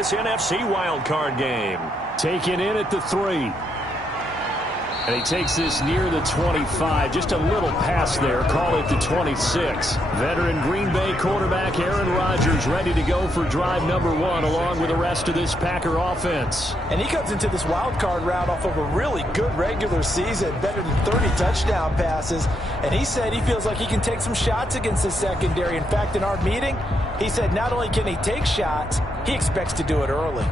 this NFC wildcard game. Taken in at the 3. And he takes this near the 25. Just a little pass there. Call it the 26. Veteran Green Bay quarterback Aaron Rodgers ready to go for drive number 1 along with the rest of this Packer offense. And he comes into this wild card round off of a really good regular season, better than 30 touchdown passes. And he said he feels like he can take some shots against the secondary. In fact, in our meeting, he said not only can he take shots, he expects to do it early.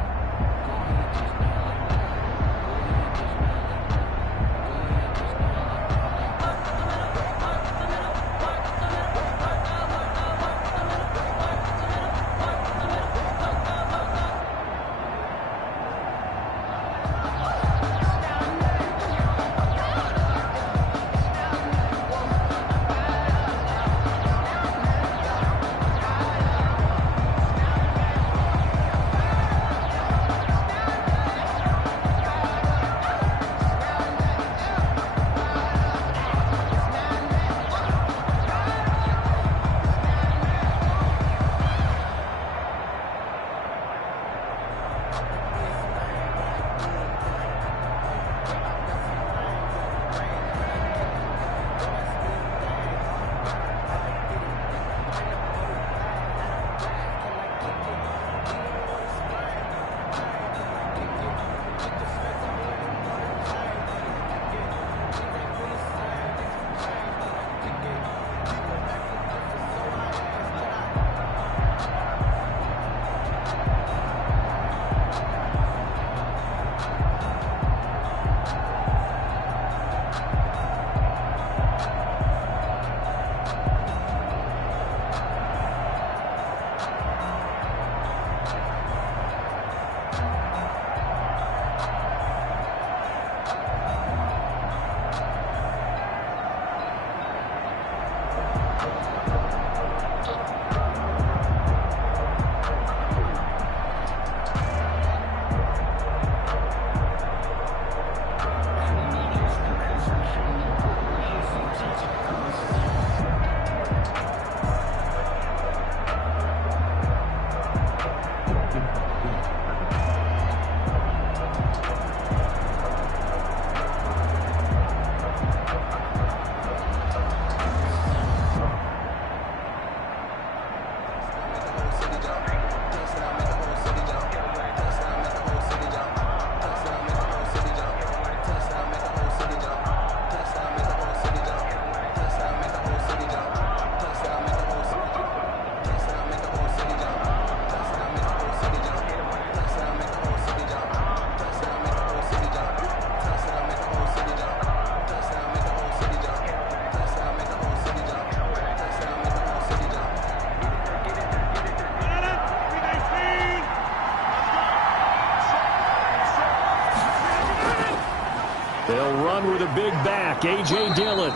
They'll run with a big back, A.J. Dillon.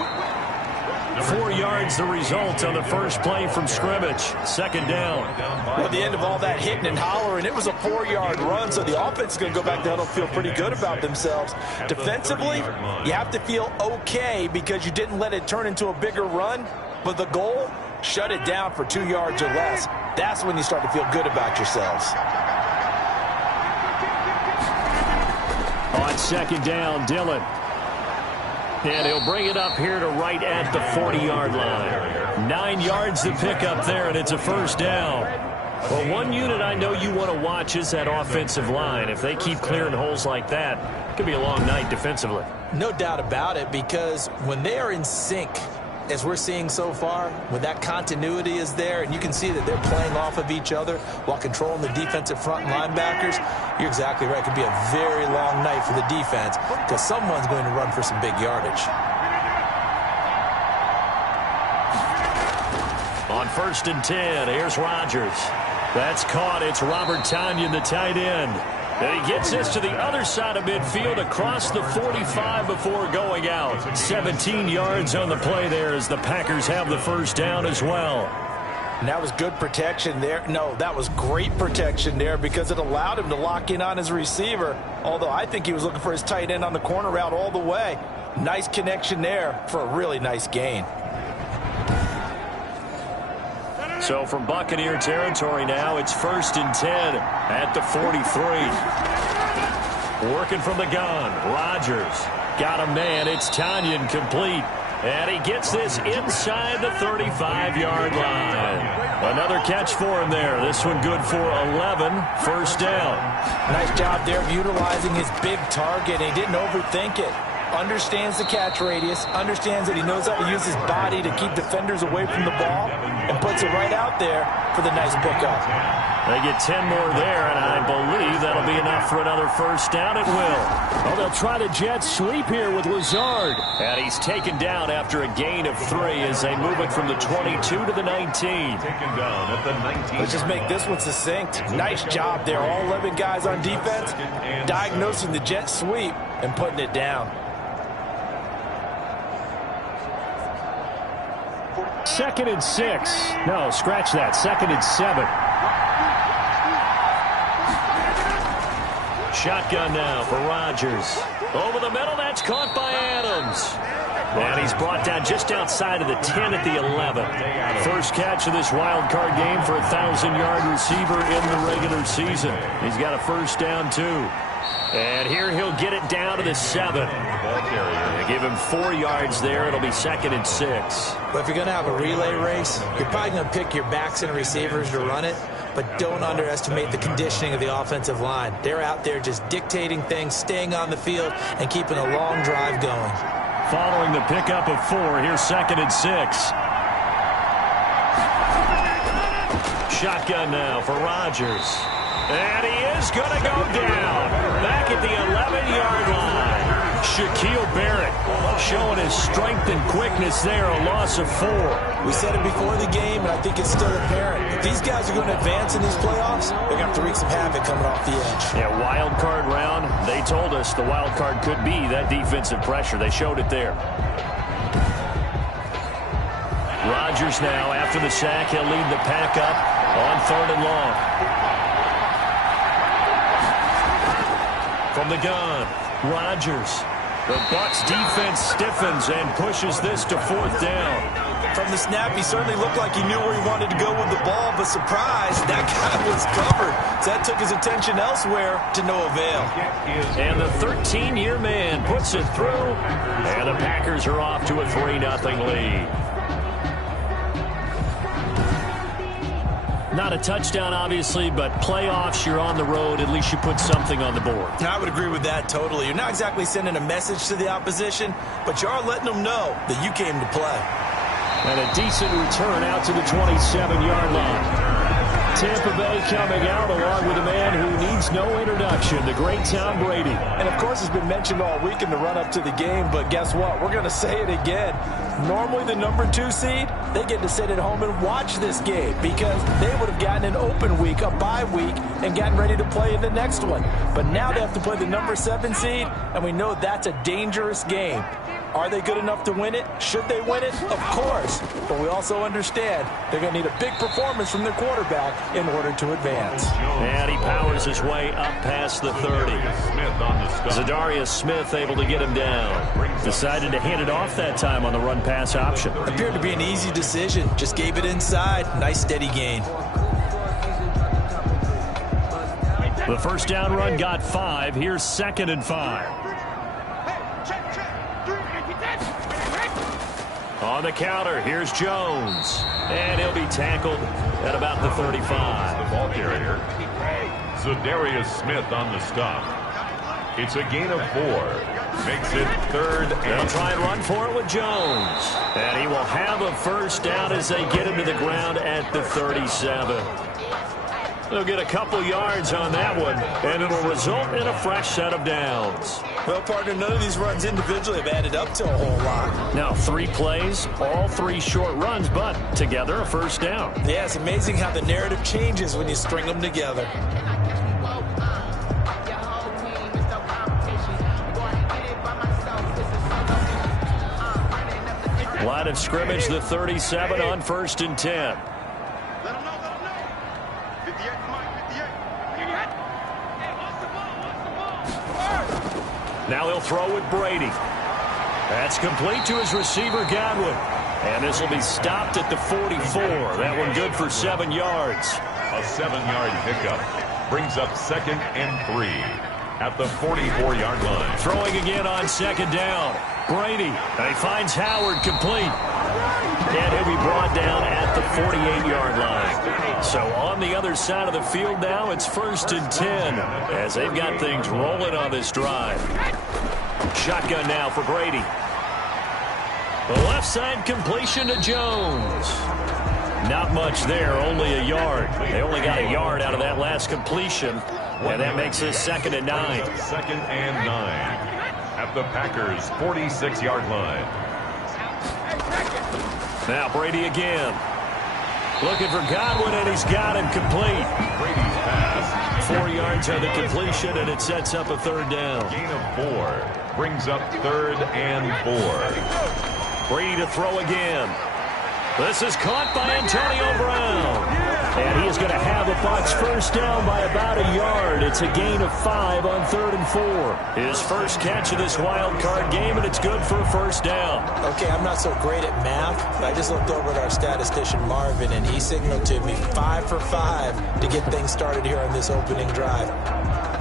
4 yards the result on the first play from scrimmage. Second down. Well, at the end of all that hitting and hollering, it was a 4-yard run, so the offense is going to go back down and feel pretty good about themselves. Defensively, you have to feel okay because you didn't let it turn into a bigger run, but the goal, shut it down for 2 yards or less. That's when you start to feel good about yourselves. On second down, Dillon. And he'll bring it up here to right at the 40-yard line. 9 yards to pick up there, and it's a first down. Well, one unit I know you want to watch is that offensive line. If they keep clearing holes like that, it could be a long night defensively. No doubt about it, because when they are in sync, as we're seeing so far, when that continuity is there, and you can see that they're playing off of each other while controlling the defensive front linebackers, you're exactly right. It could be a very long night for the defense because someone's going to run for some big yardage. On 1st and 10, here's Rodgers. That's caught. It's Robert Tonyan, the tight end. And he gets this to the other side of midfield across the 45 before going out. 17 yards on the play there as the Packers have the first down as well. And that was good protection there. No, that was great protection there because it allowed him to lock in on his receiver. Although I think he was looking for his tight end on the corner route all the way. Nice connection there for a really nice gain. So from Buccaneer territory now, it's 1st and 10 at the 43. Working from the gun, Rodgers. Got a man, it's Tanyan complete. And he gets this inside the 35-yard line. Another catch for him there. This one good for 11. First down. Nice job there of utilizing his big target. He didn't overthink it. Understands the catch radius. Understands that he knows how to use his body to keep defenders away from the ball. And puts it right out there for the nice pickup. They get 10 more there, and I believe that'll be enough for another first down. It will. Oh, they'll try the jet sweep here with Lazard. And he's taken down after a gain of 3 as they move it from the 22 to the 19. Taken down at the 19. Let's just make this one succinct. Nice job there. All 11 guys on defense diagnosing the jet sweep and putting it down. Second and 6. No, scratch that. Second and 7. Shotgun now for Rodgers. Over the middle, that's caught by Adams. And he's brought down just outside of the 10 at the 11. First catch of this wild card game for a 1,000-yard receiver in the regular season. He's got a first down, too. And here he'll get it down to the 7. They give him 4 yards there. It'll be second and 6. But if you're going to have a relay race, you're probably going to pick your backs and receivers to run it. But don't underestimate the conditioning of the offensive line. They're out there just dictating things, staying on the field, and keeping a long drive going. Following the pickup of 4, here's second and 6. Shotgun now for Rodgers. And he is going to go down. Back at the 11-yard line. Shaquille Barrett showing his strength and quickness there, a loss of 4. We said it before the game, and I think it's still apparent. If these guys are going to advance in these playoffs, they're going to have to wreak some havoc coming off the edge. Yeah, wild card round. They told us the wild card could be that defensive pressure. They showed it there. Rodgers now, after the sack, he'll lead the pack up on 3rd and long. From the gun, Rodgers. The Bucs defense stiffens and pushes this to 4th down. From the snap, he certainly looked like he knew where he wanted to go with the ball, but surprise, that guy was covered. So that took his attention elsewhere to no avail. And the 13-year man puts it through, and the Packers are off to a 3-0 lead. Not a touchdown, obviously, but playoffs, you're on the road. At least you put something on the board. I would agree with that totally. You're not exactly sending a message to the opposition, but you are letting them know that you came to play. And a decent return out to the 27-yard line. Tampa Bay coming out along with a man who needs no introduction, the great Tom Brady. And, of course, it's been mentioned all week in the run-up to the game, but guess what? We're going to say it again. Normally the number 2 seed, they get to sit at home and watch this game because they would have gotten an open week, a bye week, and gotten ready to play in the next one. But now they have to play the number 7 seed, and we know that's a dangerous game. Are they good enough to win it? Should they win it? Of course. But we also understand they're going to need a big performance from their quarterback in order to advance. And he powers his way up past the 30. Zadarius Smith able to get him down. Decided to hand it off that time on the run-pass option. Appeared to be an easy decision. Just gave it inside. Nice steady gain. The first down run got 5. Here's 2nd and 5. On the counter, here's Jones. And he'll be tackled at about the 35. The ball carrier, Zadarius Smith on the stop. It's a gain of 4. Makes it 3rd and... They'll try and run for it with Jones. And he will have a first down as they get him to the ground at the 37. They'll get a couple yards on that one, and it'll result in a fresh set of downs. Well, partner, none of these runs individually have added up to a whole lot. Now, 3 plays, all 3 short runs, but together a first down. Yeah, it's amazing how the narrative changes when you string them together. Line of scrimmage, the 37 on 1st and 10. Now he'll throw with Brady. That's complete to his receiver, Godwin. And this will be stopped at the 44. That one good for 7 yards. A 7-yard pickup brings up 2nd and 3 at the 44-yard line. Throwing again on 2nd down. Brady. And he finds Howard complete. And he'll be brought down at the 48-yard line. So on the other side of the field now, it's 1st and 10 as they've got things rolling on this drive. Shotgun now for Brady. The left side completion to Jones. Not much there, only a yard. They only got a yard out of that last completion, and that makes it 2nd and 9. 2nd and 9 at the Packers' 46-yard line. Now Brady again. Looking for Godwin, and he's got him complete. Brady's pass. 4 yards on the completion, and it sets up a 3rd down. Gain of 4 brings up 3rd and 4. Brady to throw again. This is caught by Antonio Brown. And he is going to have the Bucs first down by about a yard. It's a gain of 5 on 3rd and 4. His first catch of this wild card game, and it's good for a first down. Okay, I'm not so great at math, but I just looked over at our statistician Marvin, and he signaled to me 5 for 5 to get things started here on this opening drive.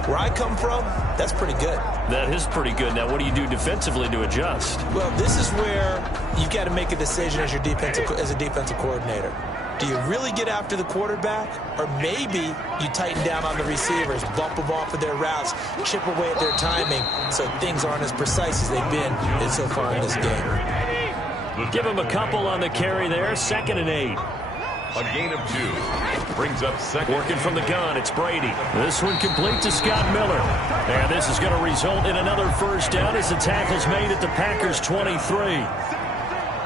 Where I come from, that's pretty good. That is pretty good. Now, what do you do defensively to adjust? Well, this is where you've got to make a decision as a defensive coordinator. Do you really get after the quarterback? Or maybe you tighten down on the receivers, bump them off of their routes, chip away at their timing so things aren't as precise as they've been so far in this game. Give him a couple on the carry there. 2nd and 8. A gain of 2 brings up 2nd. Working from the gun, it's Brady. This one complete to Scott Miller. And this is going to result in another first down as the tackle's made at the Packers' 23.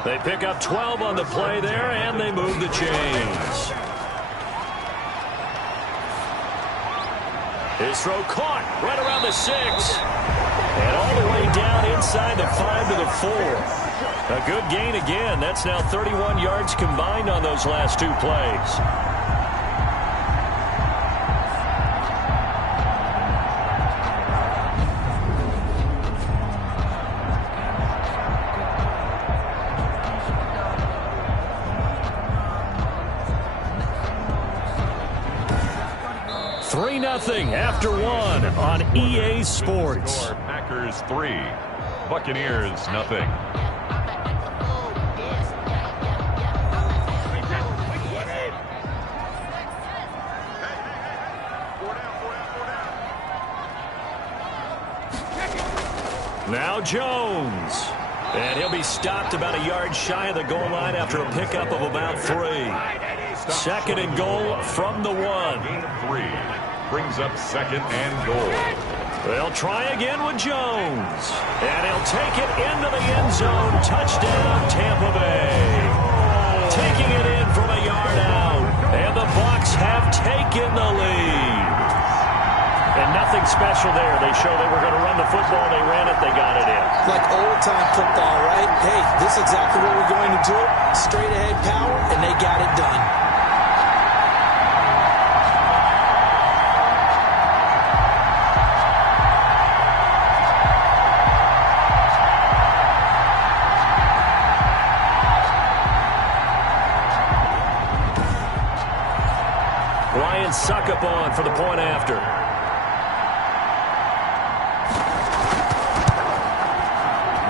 They pick up 12 on the play there, and they move the chains. His throw caught right around the 6. And all the way down inside the 5 to the 4. A good gain again. That's now 31 yards combined on those last 2 plays. Nothing after 1 on EA Sports. Packers 3, Buccaneers nothing. Now Jones. And he'll be stopped about a yard shy of the goal line after a pickup of about 3. 2nd and goal from the 1. Gain of 3 brings up 2nd and goal. They'll try again with Jones. And he'll take it into the end zone. Touchdown, Tampa Bay. Taking it in from a yard out. And the Bucs have taken the lead. And nothing special there. They show they were going to run the football. They ran it. They got it in. Like old-time football, right? Hey, this is exactly what we're going to do. Straight-ahead power, and they got it done. Suck up on for the point after.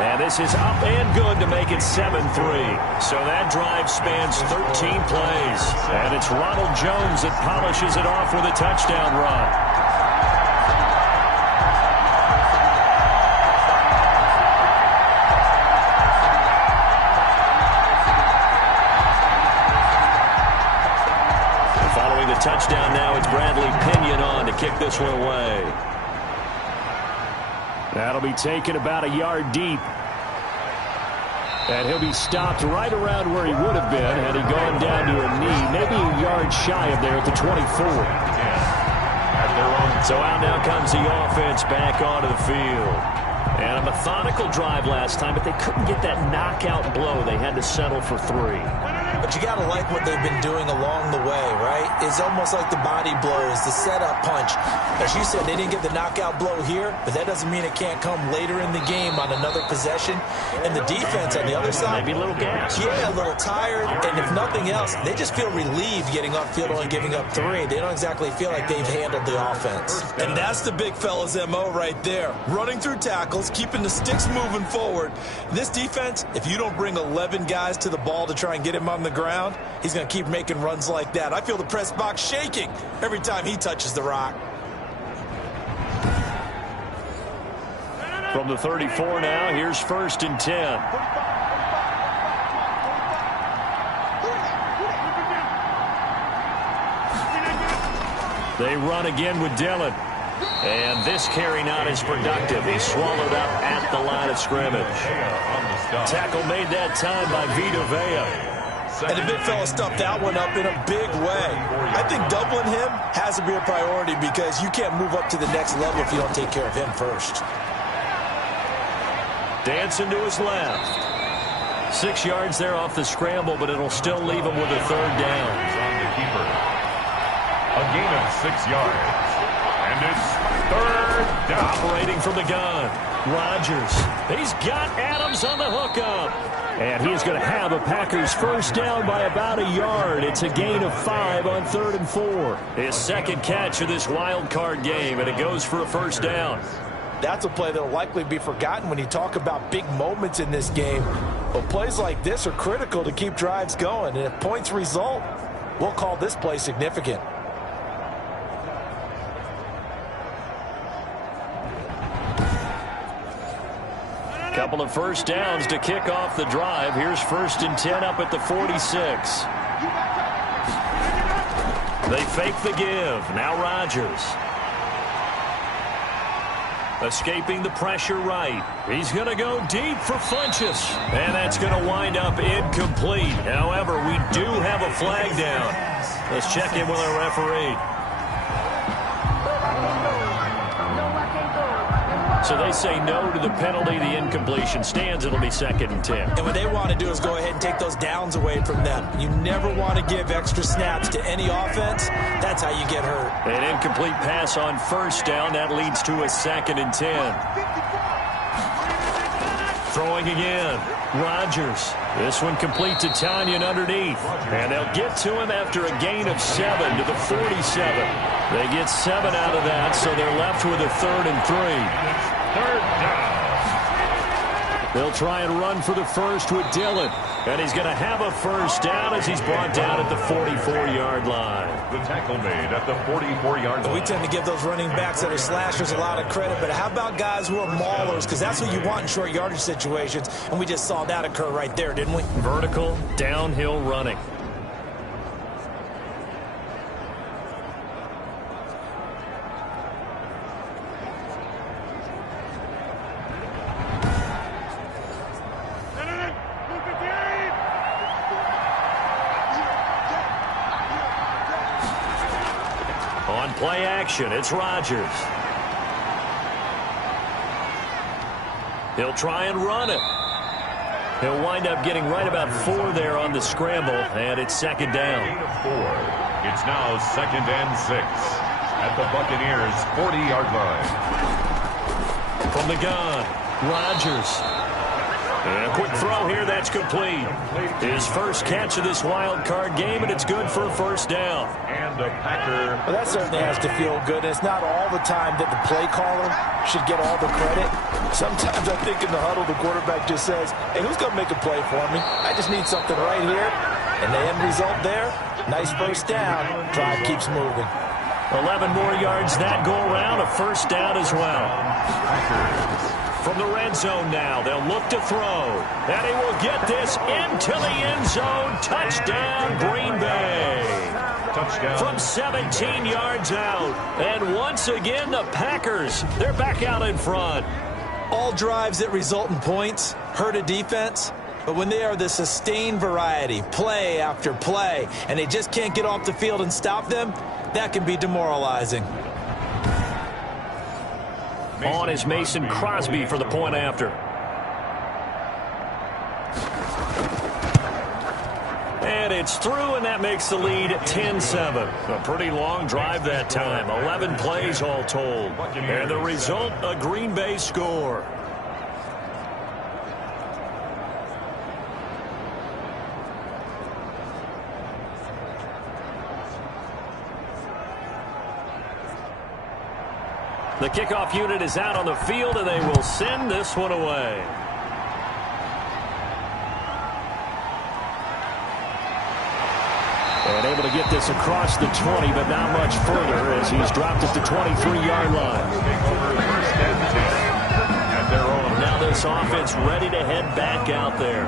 And this is up and good to make it 7-3. So that drive spans 13 plays. And it's Ronald Jones that polishes it off with a touchdown run. Touchdown now. It's Bradley Pinion on to kick this one away. That'll be taken about a yard deep. And he'll be stopped right around where he would have been had he gone down to a knee, maybe a yard shy of there at the 24. So out now comes the offense back onto the field. And a methodical drive last time, but they couldn't get that knockout blow. They had to settle for 3. But you got to like what they've been doing along the way, right? It's almost like the body blows, the setup punch. As you said, they didn't get the knockout blow here, but that doesn't mean it can't come later in the game on another possession. And the defense on the other side, maybe a little gas. Yeah, a little tired. And if nothing else, they just feel relieved getting upfield and giving up 3. They don't exactly feel like they've handled the offense. And that's the big fella's MO right there. Running through tackles, keeping the sticks moving forward. This defense, if you don't bring 11 guys to the ball to try and get him on the ground, he's going to keep making runs like that. I feel the press box shaking every time he touches the rock. From the 34 now, here's 1st and 10. They run again with Dillon. And this carry not as productive. He's swallowed up at the line of scrimmage. Tackle made that time by Vita Vea. And the big fella stuffed that one up in a big way. I think doubling him has to be a priority because you can't move up to the next level if you don't take care of him first. Dancing to his left. 6 yards there off the scramble, but it'll still leave him with a 3rd down. On the keeper. A gain of 6 yards. And it's 3rd down. Operating from the gun. Rodgers. He's got Adams on the hookup. And he's going to have a Packers 1st down by about a yard. It's a gain of 5 on 3rd and 4. His 2nd catch of this wild card game, and it goes for a 1st down. That's a play that will likely be forgotten when you talk about big moments in this game. But plays like this are critical to keep drives going. And if points result, we'll call this play significant. Couple of 1st downs to kick off the drive. Here's 1st and 10 up at the 46. They fake the give. Now Rodgers. Escaping the pressure right. He's going to go deep for Funchess. And that's going to wind up incomplete. However, we do have a flag down. Let's check in with our referee. So they say no to the penalty. The incompletion stands. It'll be 2nd and 10. And what they want to do is go ahead and take those downs away from them. You never want to give extra snaps to any offense. That's how you get hurt. An incomplete pass on 1st down. That leads to a 2nd and 10. Throwing again. Rodgers. This one complete to Tanyan underneath. And they'll get to him after a gain of 7 to the 47. They get 7 out of that, so they're left with a 3rd and 3. 3rd down. They'll try and run for the 1st with Dillon. And he's going to have a 1st down as he's brought down at the 44-yard line. The tackle made at the 44-yard line. We tend to give those running backs that are slashers a lot of credit, but how about guys who are maulers? Because that's what you want in short yardage situations, and we just saw that occur right there, didn't we? Vertical, downhill running. On play action, it's Rodgers. He'll try and run it. He'll wind up getting right about 4 there on the scramble, and it's 2nd down. Gain of 4. It's now 2nd and 6 at the Buccaneers' 40-yard line. From the gun, Rodgers. And a quick throw here, that's complete. His 1st catch of this wild card game, and it's good for a 1st down. And a Packer. Well, that certainly has to feel good. It's not all the time that the play caller should get all the credit. Sometimes I think in the huddle, the quarterback just says, hey, who's going to make a play for me? I just need something right here. And the end result there, nice 1st down. Drive keeps moving. 11 more yards that go around, a 1st down as well. From the red zone now, they'll look to throw. And he will get this into the end zone. Touchdown, Green Bay. Touchdown. From 17 yards out. And once again, the Packers, they're back out in front. All drives that result in points hurt a defense. But when they are the sustained variety, play after play, and they just can't get off the field and stop them, that can be demoralizing. On is Mason Crosby for the point after. And And it's through, and that makes the lead 10-7. A pretty long drive that time. 11 plays all told. And the result, a Green Bay score. The kickoff unit is out on the field, and they will send this one away. And able to get this across the 20, but not much further as he's dropped at the 23-yard line. Now this offense ready to head back out there.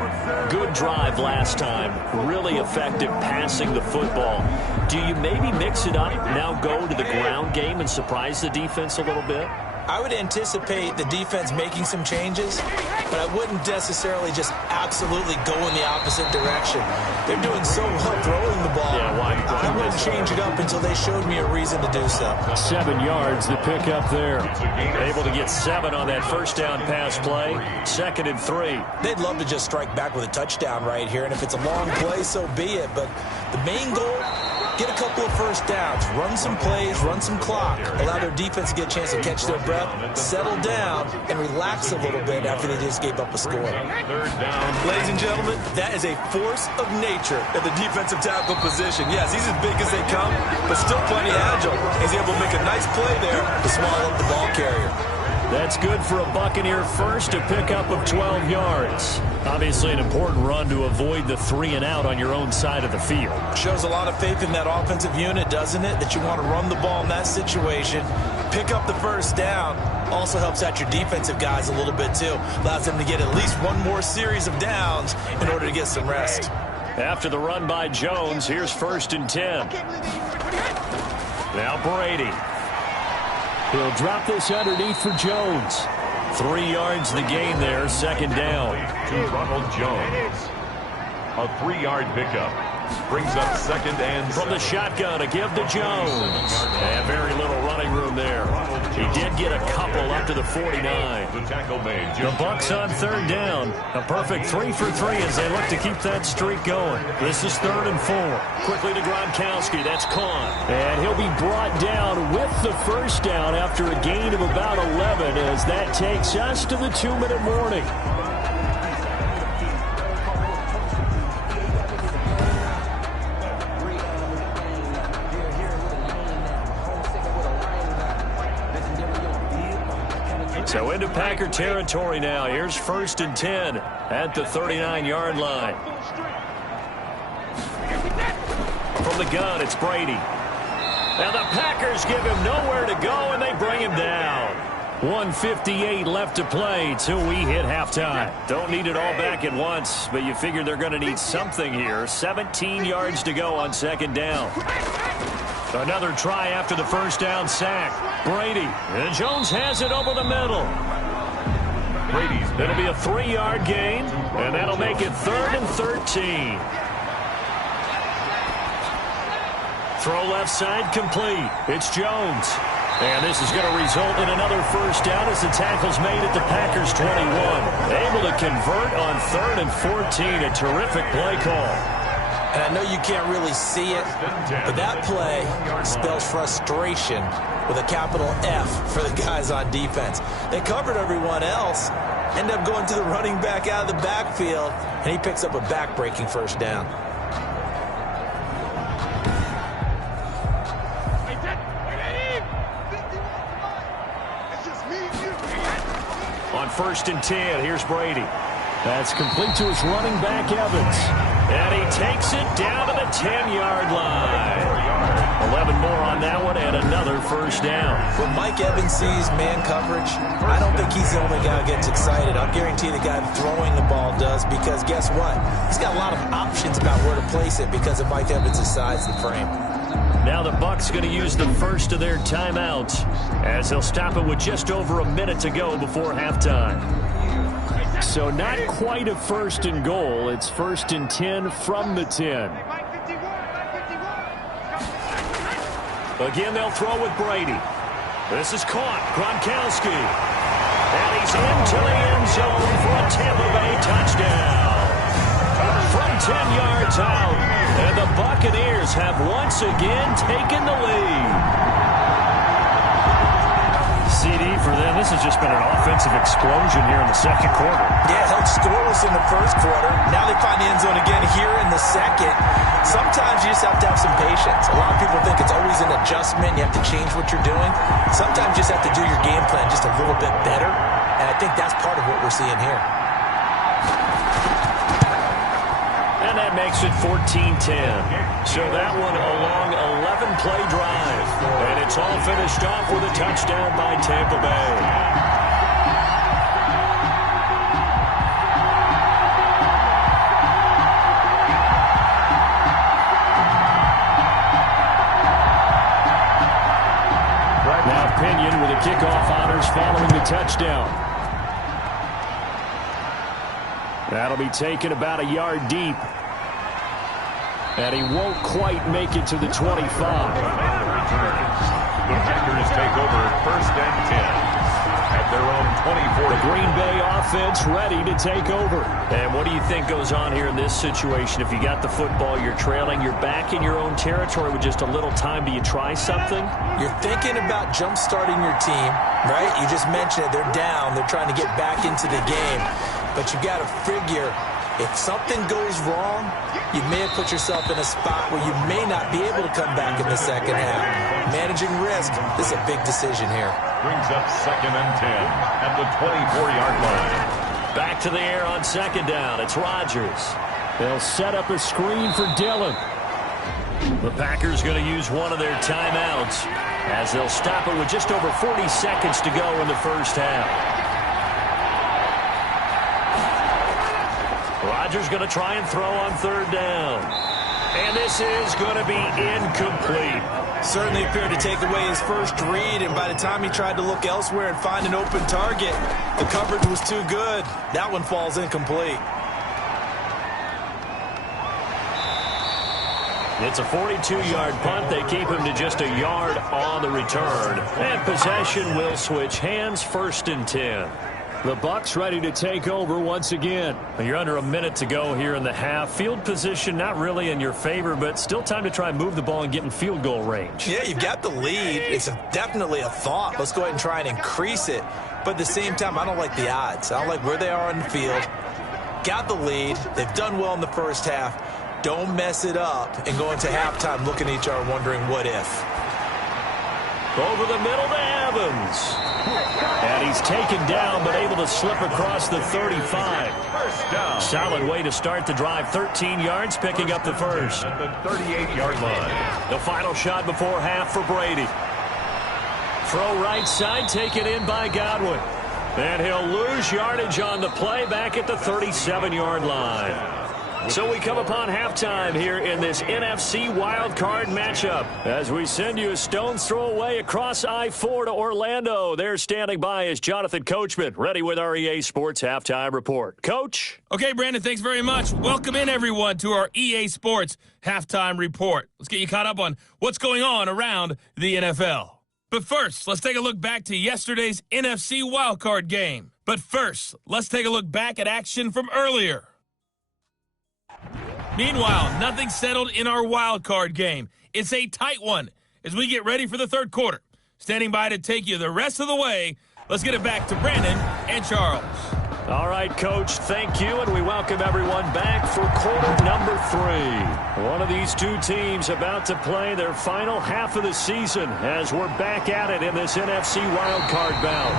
Good drive last time. Really effective passing the football. Do you maybe mix it up, now go to the ground game and surprise the defense a little bit? I would anticipate the defense making some changes, but I wouldn't necessarily just absolutely go in the opposite direction. They're doing so well throwing the ball. Yeah, I wouldn't change it up until they showed me a reason to do so. 7 yards, the pickup there. Able to get 7 on that first down pass play. 2nd and 3. They'd love to just strike back with a touchdown right here, and if it's a long play, so be it. But the main goal, get a couple of first downs, run some plays, run some clock, allow their defense to get a chance to catch their breath, settle down, and relax a little bit after they just gave up a score. Ladies and gentlemen, that is a force of nature at the defensive tackle position. Yes, he's as big as they come, but still plenty agile. He's able to make a nice play there to swallow up the ball carrier. That's good for a Buccaneer first, a pickup of 12 yards. Obviously an important run to avoid the 3 and out on your own side of the field. Shows a lot of faith in that offensive unit, doesn't it? That you want to run the ball in that situation. Pick up the first down. Also helps out your defensive guys a little bit too. Allows them to get at least one more series of downs in order to get some rest. After the run by Jones, here's 1st and 10. Now Brady. He'll drop this underneath for Jones. 3 yards the gain there, 2nd down. To Ronald Jones. A 3-yard pickup. Brings up 2nd and from the shotgun to give to Jones. And very little running room there. He did get a couple up to the 49. The tackle made. The Bucs on 3rd down. A perfect 3 for 3 as they look to keep that streak going. This is 3rd and 4. Quickly to Gronkowski. That's caught. And he'll be brought down with the first down after a gain of about 11 as that takes us to the 2-minute warning. So into Packer territory now. Here's 1st and 10 at the 39-yard line. From the gun, it's Brady. Now the Packers give him nowhere to go, and they bring him down. 1:58 left to play till we hit halftime. Don't need it all back at once, but you figure they're going to need something here. 17 yards to go on 2nd down. Another try after the first down sack. Brady. And Jones has it over the middle. It'll be a 3-yard gain, and that'll make it 3rd and 13. Throw left side complete. It's Jones. And this is going to result in another first down as the tackle's made at the Packers 21. Able to convert on 3rd and 14. A terrific play call. And I know you can't really see it, but that play spells frustration with a capital F for the guys on defense. They covered everyone else, end up going to the running back out of the backfield, and he picks up a back-breaking first down. On 1st and 10, here's Brady. That's complete to his running back, Evans. And he takes it down to the 10-yard line. 11 more on that one and another first down. When Mike Evans sees man coverage, I don't think he's the only guy who gets excited. I'll guarantee the guy throwing the ball does, because guess what? He's got a lot of options about where to place it because of Mike Evans' size and frame. Now the Bucs going to use the first of their timeouts as they'll stop it with just over a minute to go before halftime. So not quite a 1st and goal. It's 1st and 10 from the 10. Again, they'll throw with Brady. This is caught. Gronkowski. And he's into the end zone for a Tampa Bay touchdown. from 10 yards out. And the Buccaneers have once again taken the lead. CD for them. This has just been an offensive explosion here in the second quarter. Yeah, held scoreless in the first quarter. Now they find the end zone again here in the second. Sometimes you just have to have some patience. A lot of people think it's always an adjustment. You have to change what you're doing. Sometimes you just have to do your game plan just a little bit better. And I think that's part of what we're seeing here. And that makes it 14-10. So that one a long 11-play drive. And it's all finished off with a touchdown by Tampa Bay. Now Pinion with the kickoff honors following the touchdown. That'll be taken about a yard deep. And he won't quite make it to the 25. The Packers take over 1st and 10 at their own 24. The Green Bay offense ready to take over. And what do you think goes on here in this situation? If you got the football, you're trailing, you're back in your own territory with just a little time. Do you try something? You're thinking about jump-starting your team, right? You just mentioned it. They're down. They're trying to get back into the game. But you got to figure, if something goes wrong, you may have put yourself in a spot where you may not be able to come back in the second half. Managing risk, this is a big decision here. Brings up 2nd and 10 at the 24-yard line. Back to the air on 2nd down. It's Rodgers. They'll set up a screen for Dillon. The Packers going to use one of their timeouts as they'll stop it with just over 40 seconds to go in the first half. Rodgers going to try and throw on 3rd down. And this is going to be incomplete. Certainly appeared to take away his first read, and by the time he tried to look elsewhere and find an open target, the coverage was too good. That one falls incomplete. It's a 42-yard punt. They keep him to just a yard on the return. And possession will switch hands, 1st and 10. The Bucs ready to take over once again. You're under a minute to go here in the half. Field position not really in your favor, but still time to try and move the ball and get in field goal range. Yeah, you've got the lead. It's definitely a thought. Let's go ahead and try and increase it. But at the same time, I don't like the odds. I don't like where they are on the field. Got the lead. They've done well in the first half. Don't mess it up and go into halftime looking at each other wondering what if. Over the middle to Evans. And he's taken down but able to slip across the 35. First down. Solid way to start the drive. 13 yards, picking up the first. At the 38-yard line. The final shot before half for Brady. Throw right side, taken in by Godwin. And he'll lose yardage on the play back at the 37-yard line. So we come upon halftime here in this NFC wildcard matchup as we send you a stone's throw away across I-4 to Orlando. There standing by is Jonathan Coachman, ready with our EA Sports Halftime Report. Coach? Okay, Brandon, thanks very much. Welcome in, everyone, to our EA Sports Halftime Report. Let's get you caught up on what's going on around the NFL. But first, let's take a look back to yesterday's NFC wildcard game. But first, let's take a look back at action from earlier. Meanwhile, nothing settled in our wild card game. It's a tight one as we get ready for the third quarter. Standing by to take you the rest of the way, let's get it back to Brandon and Charles. All right, Coach, thank you, and we welcome everyone back for quarter number 3. One of these two teams about to play their final half of the season as we're back at it in this NFC wildcard bout.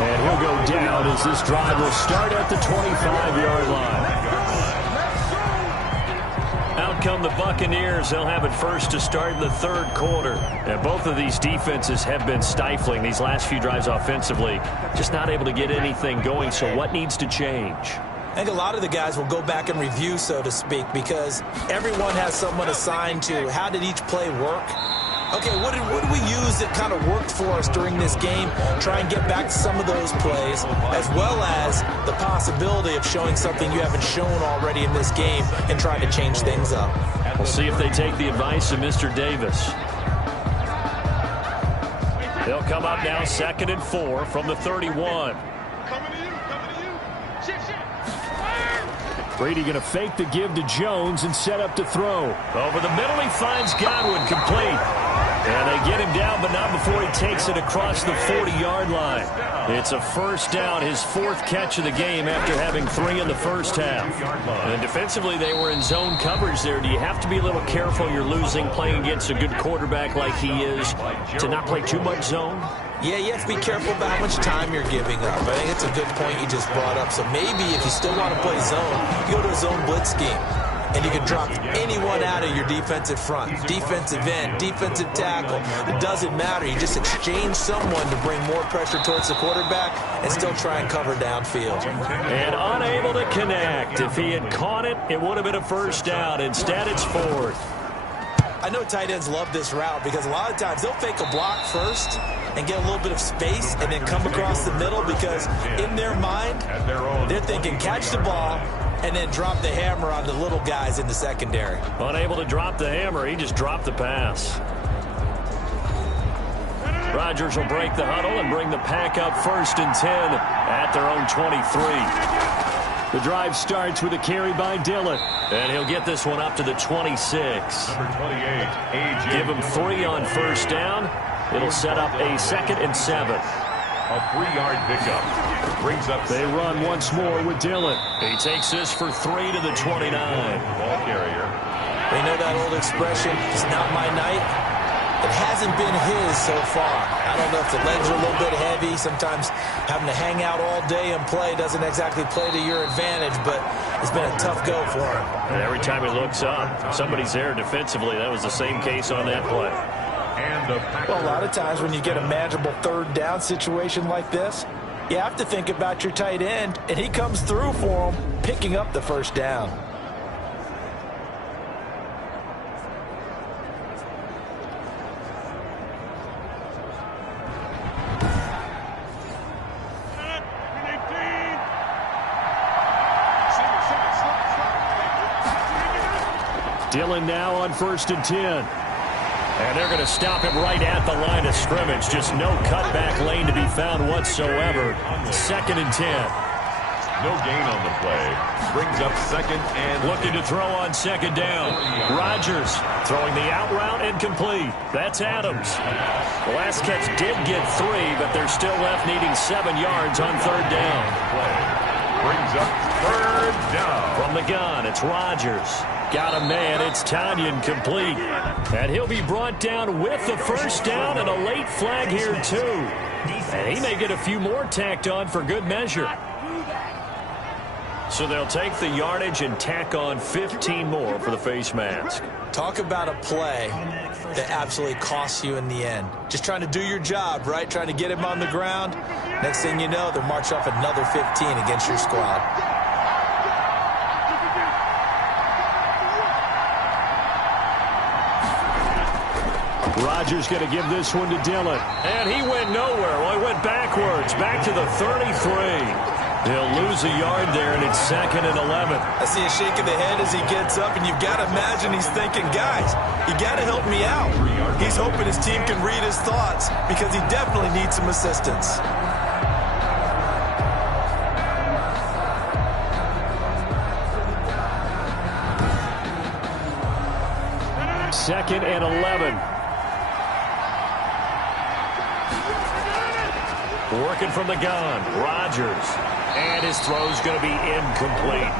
And he'll go down as this drive will start at the 25-yard line. Out come the Buccaneers. They'll have it first to start in the third quarter. And both of these defenses have been stifling these last few drives offensively. Just not able to get anything going. So what needs to change? I think a lot of the guys will go back and review, so to speak, because everyone has someone assigned to how did each play work. Okay, what did we use that kind of worked for us during this game? Try and get back to some of those plays, as well as the possibility of showing something you haven't shown already in this game and trying to change things up. We'll see if they take the advice of Mr. Davis. They'll come up now 2nd and 4 from the 31. Brady going to fake the give to Jones and set up to throw. Over the middle, he finds Godwin complete. And they get him down, but not before he takes it across the 40-yard line. It's a first down, his 4th catch of the game after having 3 in the first half. And defensively, they were in zone coverage there. Do you have to be a little careful you're losing playing against a good quarterback like he is to not play too much zone? Yeah, you have to be careful about how much time you're giving up. I think it's a good point you just brought up. So maybe if you still want to play zone, you go to a zone blitz scheme. And you can drop anyone out of your defensive front. Defensive end, defensive tackle. It doesn't matter. You just exchange someone to bring more pressure towards the quarterback and still try and cover downfield. And unable to connect. If he had caught it, it would have been a first down. Instead, it's 4th. I know tight ends love this route because a lot of times they'll fake a block first and get a little bit of space and then come across the middle because in their mind, they're thinking catch the ball and then drop the hammer on the little guys in the secondary. Unable to drop the hammer, he just dropped the pass. Rodgers will break the huddle and bring the pack up 1st and 10 at their own 23. The drive starts with a carry by Dillon. And he'll get this one up to the 26. Number 28, A.J. Give him 3 on first down. It'll set up a 2nd and 7. A 3-yard pickup. Brings up. They run once more with Dillon. He takes this for 3 to the 29. Ball carrier. They know that old expression, it's not my night. It hasn't been his so far. I don't know if the legs are a little bit heavy. Sometimes having to hang out all day and play doesn't exactly play to your advantage, but it's been a tough go for him. And every time he looks up, somebody's there defensively. That was the same case on that play. Well, a lot of times when you get a manageable 3rd down situation like this, you have to think about your tight end, and he comes through for him, picking up the first down. Dillon now on 1st and 10. And they're going to stop him right at the line of scrimmage. Just no cutback lane to be found whatsoever. 2nd and 10. No gain on the play. Brings up 2nd and... Looking to throw on 2nd down. Rodgers throwing the out route incomplete. That's Adams. The last catch did get 3, but they're still left needing 7 yards on 3rd down. Brings up 3rd down. From the gun, it's Rodgers. Got a man, it's Tanyan complete. And he'll be brought down with the first down and a late flag here too. And he may get a few more tacked on for good measure. So they'll take the yardage and tack on 15 more for the face mask. Talk about a play that absolutely costs you in the end. Just trying to do your job, right? Trying to get him on the ground. Next thing you know, they'll march off another 15 against your squad. Rodgers going to give this one to Dillon. And he went nowhere. Well, he went backwards, back to the 33. He'll lose a yard there, and it's 2nd and 11. I see a shake of the head as he gets up, and you've got to imagine he's thinking, guys, you got to help me out. He's hoping his team can read his thoughts because he definitely needs some assistance. Second and 11. Working from the gun, Rodgers. And his throw's going to be incomplete.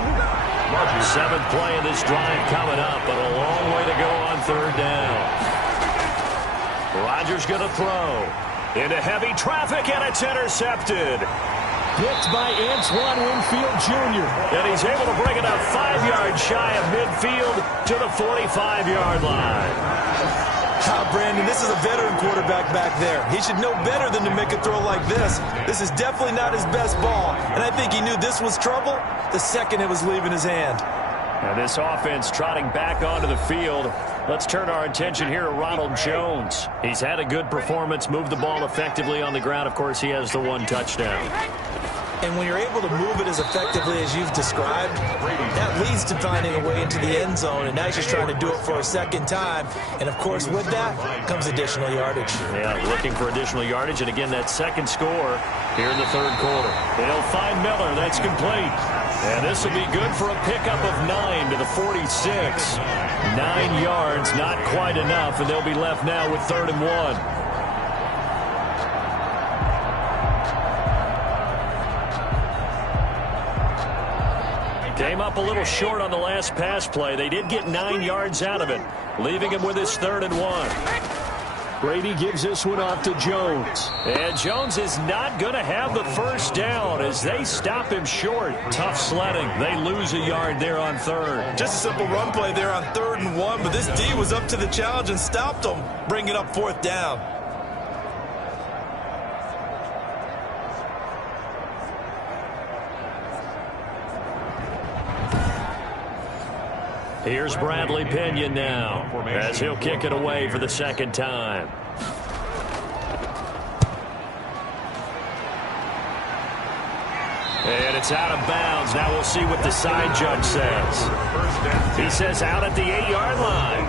7th play in this drive coming up, but a long way to go on 3rd down. Rodgers going to throw into heavy traffic, and it's intercepted. Picked by Antoine Winfield Jr. And he's able to bring it up 5 yards shy of midfield to the 45-yard line. Brandon, this is a veteran quarterback back there. He should know better than to make a throw like this. This is definitely not his best ball, and I think he knew this was trouble the second it was leaving his hand. And this offense trotting back onto the field. Let's turn our attention here to Ronald Jones. He's had a good performance, moved the ball effectively on the ground. Of course, he has the 1 touchdown. And when you're able to move it as effectively as you've described, that leads to finding a way into the end zone, and now he's just trying to do it for a 2nd time. And, of course, with that comes additional yardage. Yeah, looking for additional yardage, and again, that 2nd score here in the 3rd quarter. They'll find Miller. That's complete. And this will be good for a pickup of 9 to the 46. 9 yards, not quite enough, and they'll be left now with 3rd and 1. Came up a little short on the last pass play. They did get 9 yards out of it, leaving him with his 3rd and 1. Brady gives this one off to Jones. And Jones is not going to have the first down as they stop him short. Tough sledding. They lose a yard there on 3rd. Just a simple run play there on 3rd and 1, but this D was up to the challenge and stopped them, bringing up 4th down. Here's Bradley Pinion now as he'll kick it away for the 2nd time. And it's out of bounds. Now we'll see what the side judge says. He says out at the 8-yard line.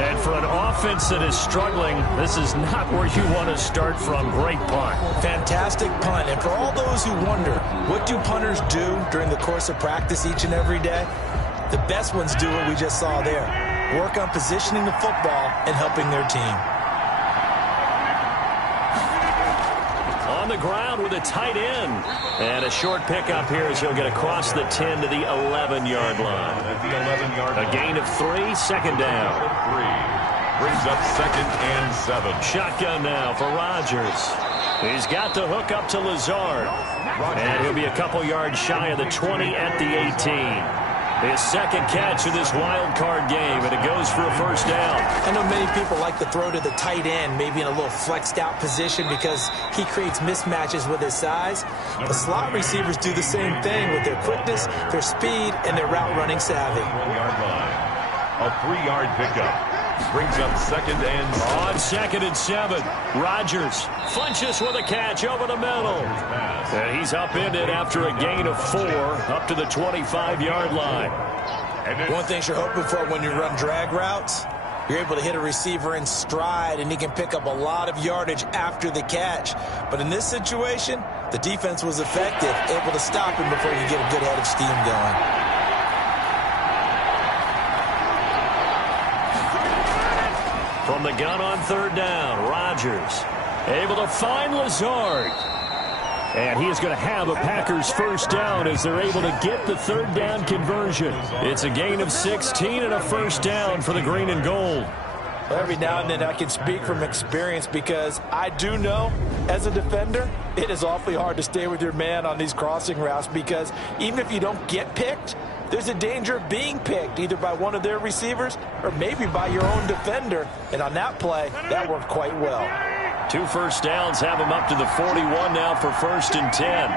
And for an offense that is struggling, this is not where you want to start from. Great punt. Fantastic punt. And for all those who wonder, what do punters do during the course of practice each and every day? The best ones do what we just saw there. Work on positioning the football and helping their team. On the ground with a tight end. And a short pickup here as he'll get across the 10 to the 11-yard line. A gain of 3, 2nd down. 3. Brings up 2nd and 7. Shotgun now for Rodgers. He's got the hook up to Lazard. And he'll be a couple yards shy of the 20 at the 18. His 2nd catch of this wild card game, and it goes for a first down. I know many people like to throw to the tight end, maybe in a little flexed out position because he creates mismatches with his size. But slot receivers do the same thing with their quickness, their speed, and their route running savvy. 1-yard line. A 3-yard pickup. Brings up 2nd and 7. On 2nd and 7, Rodgers flinches with a catch over the middle. And he's upended after a gain of 4 up to the 25-yard line. One thing you're hoping for when you run drag routes, you're able to hit a receiver in stride, and he can pick up a lot of yardage after the catch. But in this situation, the defense was effective, able to stop him before you get a good head of steam going. From the gun on 3rd down, Rodgers able to find Lazard. And he is going to have a Packers first down as they're able to get the 3rd down conversion. It's a gain of 16 and a first down for the green and gold. Well, every now and then I can speak from experience because I do know as a defender, it is awfully hard to stay with your man on these crossing routes because even if you don't get picked, there's a danger of being picked either by one of their receivers or maybe by your own defender. And on that play, that worked quite well. 2 first downs have him up to the 41 now for 1st and 10.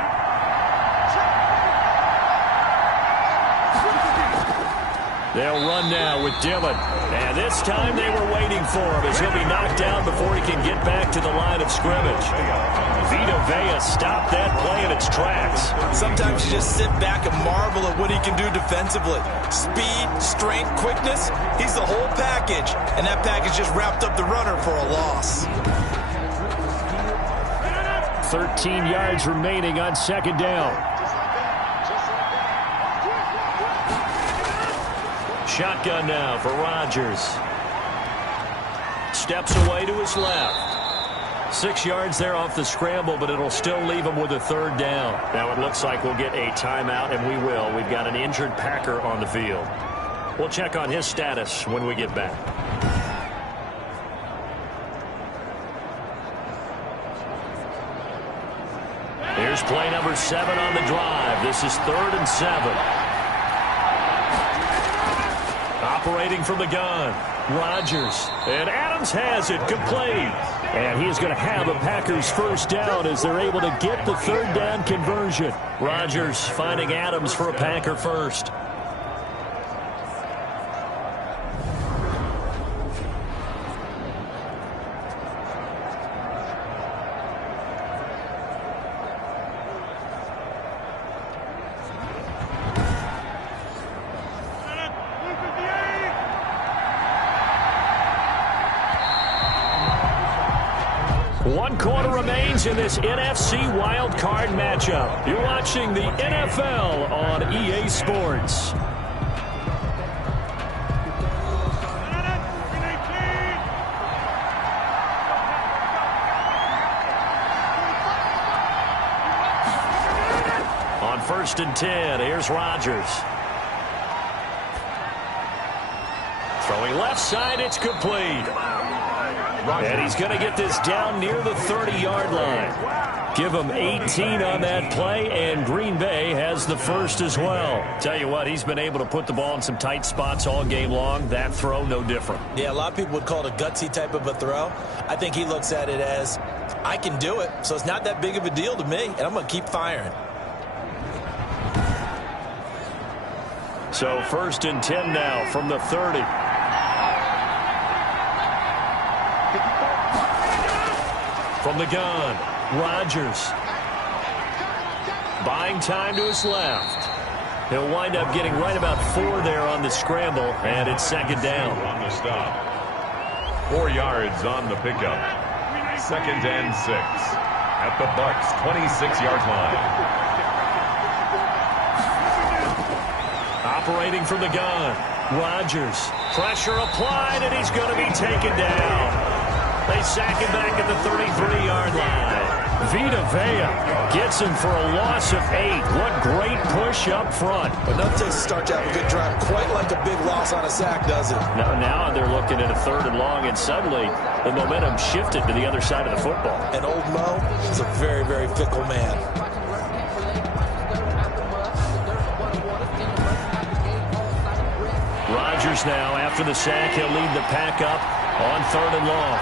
They'll run now with Dillon. And this time they were waiting for him as he'll be knocked down before he can get back to the line of scrimmage. Vita Vea stopped that play in its tracks. Sometimes you just sit back and marvel at what he can do defensively. Speed, strength, quickness, he's the whole package. And that package just wrapped up the runner for a loss. 13 yards remaining on 2nd down. Shotgun now for Rodgers. Steps away to his left. 6 yards there off the scramble, but it'll still leave him with a 3rd down. Now it looks like we'll get a timeout, and we will. We've got an injured Packer on the field. We'll check on his status when we get back. Here's play number 7 on the drive. This is 3rd and 7. Operating from the gun, Rodgers. And Adams has it, complete. And he is going to have a Packers first down as they're able to get the 3rd down conversion. Rodgers finding Adams for a Packer first. teams in this NFC wildcard matchup. You're watching the NFL on EA Sports. On 1st and 10, here's Rodgers. Throwing left side, it's complete. And he's going to get this down near the 30-yard line. Give him 18 on that play, and Green Bay has the first as well. Tell you what, he's been able to put the ball in some tight spots all game long. That throw, no different. Yeah, a lot of people would call it a gutsy type of a throw. I think he looks at it as, I can do it, so it's not that big of a deal to me, and I'm going to keep firing. So 1st and 10 now from the 30. From the gun, Rodgers. Buying time to his left. He'll wind up getting right about 4 there on the scramble, and it's 2nd down. On the stop. 4 yards on the pickup. 2nd and 6 at the Bucs' 26-yard line. Operating from the gun, Rodgers. Pressure applied, and he's going to be taken down. They sack him back at the 33-yard line. Vita Vea gets him for a loss of 8. What great push up front. Enough takes to start to have a good drive. Quite like a big loss on a sack, does it? Now they're looking at a 3rd and long, and suddenly the momentum shifted to the other side of the football. And old Mo is a very, very fickle man. Rodgers now, after the sack, he'll lead the pack up on 3rd and long.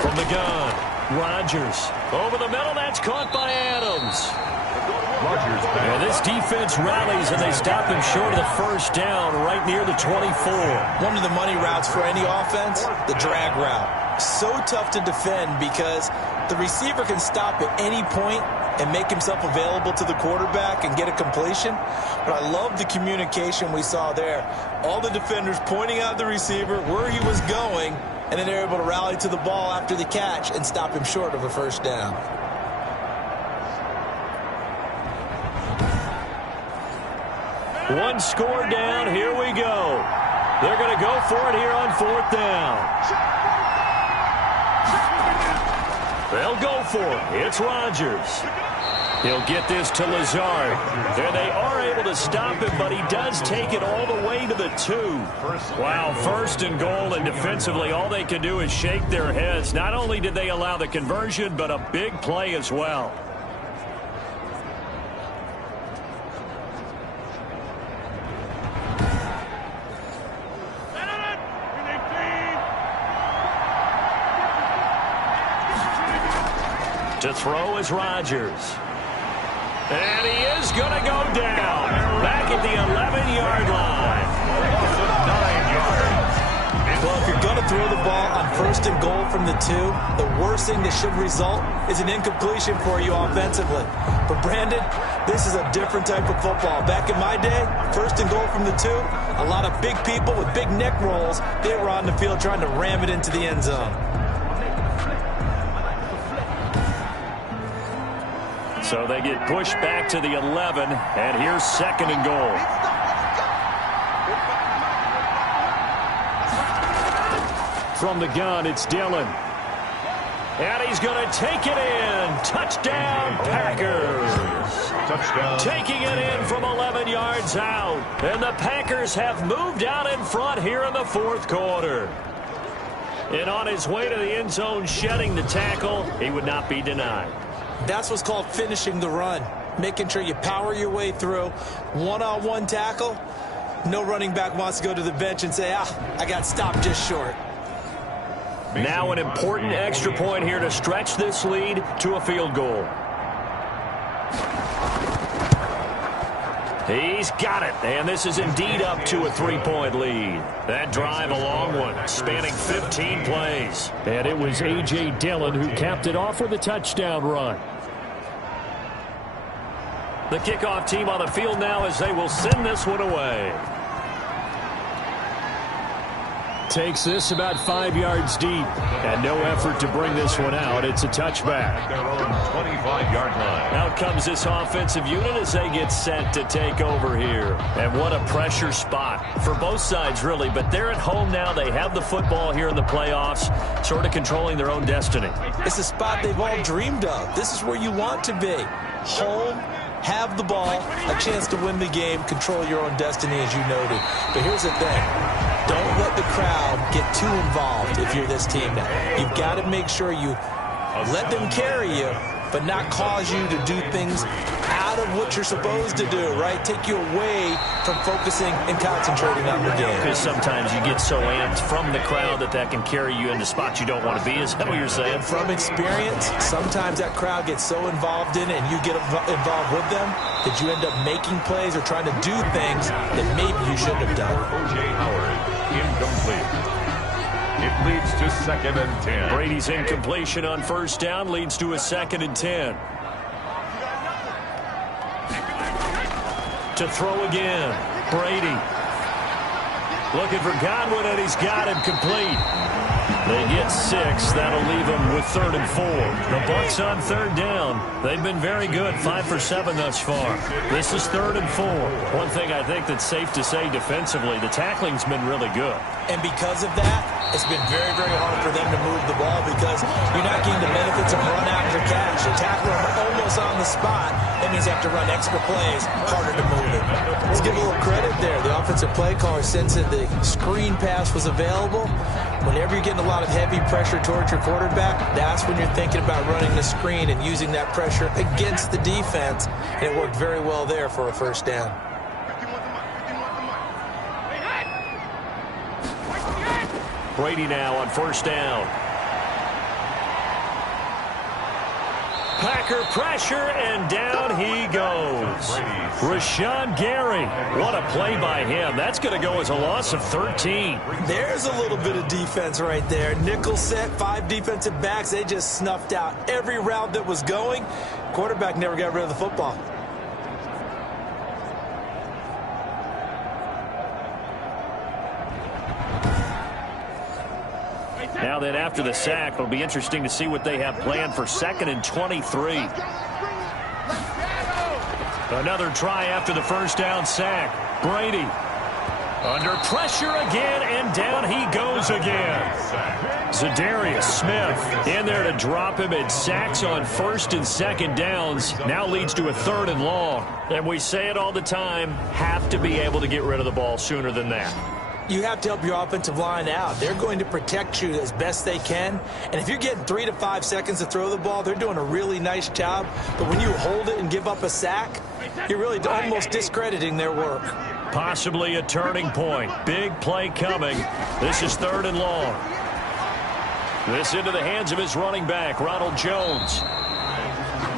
From the gun, Rodgers. Over the middle, that's caught by Adams. Rodgers back. And this defense rallies, and they stop him short of the 1st down right near the 24. One of the money routes for any offense, the drag route. So tough to defend because the receiver can stop at any point and make himself available to the quarterback and get a completion. But I love the communication we saw there. All the defenders pointing out the receiver, where he was going, and then they're able to rally to the ball after the catch and stop him short of a 1st down. One score down, here we go. They're going to go for it here on 4th down. They'll go for it. It's Rodgers. He'll get this to Lazard. There they are able to stop him, but he does take it all the way to the 2. Wow, 1st and goal, and defensively all they can do is shake their heads. Not only did they allow the conversion, but a big play as well. To throw is Rodgers. And he is going to go down. Back at the 11-yard line. Well, if you're going to throw the ball on 1st and goal from the 2, the worst thing that should result is an incompletion for you offensively. But, Brandon, this is a different type of football. Back in my day, 1st and goal from the 2, a lot of big people with big neck rolls, they were on the field trying to ram it into the end zone. So they get pushed back to the 11, and here's 2nd and goal. From the gun, it's Dillon. And he's going to take it in. Touchdown, Packers. Touchdown. Taking it in from 11 yards out. And the Packers have moved out in front here in the 4th quarter. And on his way to the end zone, shedding the tackle, he would not be denied. That's what's called finishing the run. Making sure you power your way through. One-on-one tackle. No running back wants to go to the bench and say, I got stopped just short. Now an important extra point here to stretch this lead to a field goal. He's got it, and this is indeed up to a 3-point lead. That drive a long one, spanning 15 plays. And it was A.J. Dillon who capped it off with a touchdown run. The kickoff team on the field now as they will send this one away. takes this about 5 yards deep. And no effort to bring this one out. It's a touchback. Their own 25-yard line. Out comes this offensive unit as they get set to take over here. And what a pressure spot for both sides, really. But they're at home now. They have the football here in the playoffs, sort of controlling their own destiny. It's a spot they've all dreamed of. This is where you want to be. Home, have the ball, a chance to win the game, control your own destiny, as you noted. But here's the thing. Don't let the crowd get too involved if you're this team now. You've got to make sure you let them carry you, but not cause you to do things out of what you're supposed to do, right? Take you away from focusing and concentrating on the game. Because sometimes you get so amped from the crowd that can carry you into spots you don't want to be. Is that what you're saying? And from experience, sometimes that crowd gets so involved in it and you get involved with them that you end up making plays or trying to do things that maybe you shouldn't have done. O.J. Howard, incomplete. It leads to 2nd and 10. Brady's incompletion on first down leads to a 2nd and 10. To throw again, Brady. Looking for Godwin, and he's got him complete. They get 6. That'll leave them with 3rd and 4. The Bucs on 3rd down. They've been very good, 5 for 7 thus far. This is 3rd and 4. One thing I think that's safe to say defensively, the tackling's been really good. And because of that, it's been very, very hard for them to move the ball because you're not getting the benefits of run after catch. The tackler almost on the spot. That means you have to run extra plays, harder to move it. Let's give a little credit there. The offensive play caller sensed that the screen pass was available. Whenever you're getting a lot of heavy pressure towards your quarterback, that's when you're thinking about running the screen and using that pressure against the defense. And it worked very well there for a first down. Brady now on first down. Packer pressure, and down he goes. Rashawn Gary. What a play by him. That's going to go as a loss of 13. There's a little bit of defense right there. Nickel set, 5 defensive backs. They just snuffed out every route that was going. Quarterback never got rid of the football. Now then, after the sack, it'll be interesting to see what they have planned for 2nd and 23. Another try after the first down sack. Brady under pressure again, and down he goes again. Zadarius Smith in there to drop him, and sacks on 1st and 2nd downs now leads to a 3rd and long. And we say it all the time, have to be able to get rid of the ball sooner than that. You have to help your offensive line out. They're going to protect you as best they can. And if you're getting 3 to 5 seconds to throw the ball, they're doing a really nice job. But when you hold it and give up a sack, you're really almost discrediting their work. Possibly a turning point. Big play coming. This is 3rd and long. This into the hands of his running back, Ronald Jones.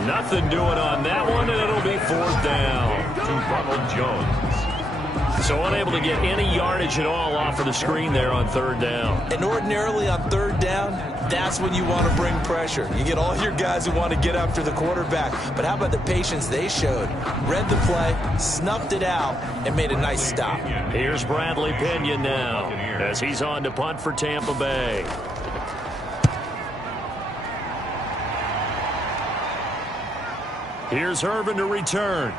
Nothing doing on that one, and it'll be 4th down. To Ronald Jones. So unable to get any yardage at all off of the screen there on 3rd down. And ordinarily on 3rd down, that's when you want to bring pressure. You get all your guys who want to get after the quarterback. But how about the patience they showed? Read the play, snuffed it out, and made a nice stop. Here's Bradley Pinion now as he's on to punt for Tampa Bay. Here's Irvin to return.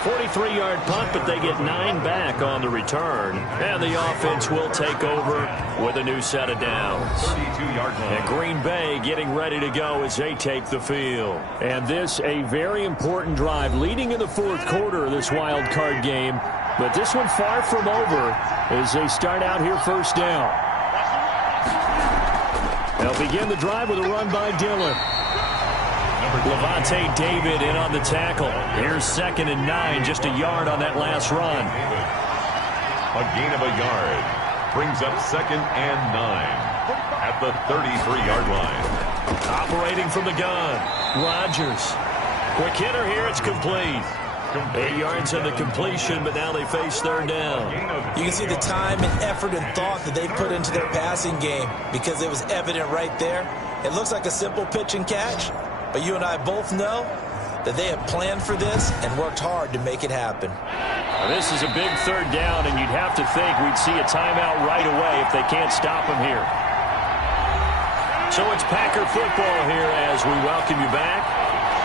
43-yard punt, but they get 9 back on the return. And the offense will take over with a new set of downs. 32-yard line. And Green Bay getting ready to go as they take the field. And this a very important drive leading in the 4th quarter of this wild card game. But this one far from over as they start out here first down. They'll begin the drive with a run by Dillon. Levante David in on the tackle. Here's 2nd and 9, just a yard on that last run. A gain of a yard brings up 2nd and 9 at the 33-yard line. Operating from the gun, Rodgers. Quick hitter here, it's complete. 8 yards on the completion, but now they face 3rd down. You can see the time and effort and thought that they put into their passing game because it was evident right there. It looks like a simple pitch and catch. But you and I both know that they have planned for this and worked hard to make it happen. This is a big third down, and you'd have to think we'd see a timeout right away if they can't stop him here. So it's Packer football here as we welcome you back.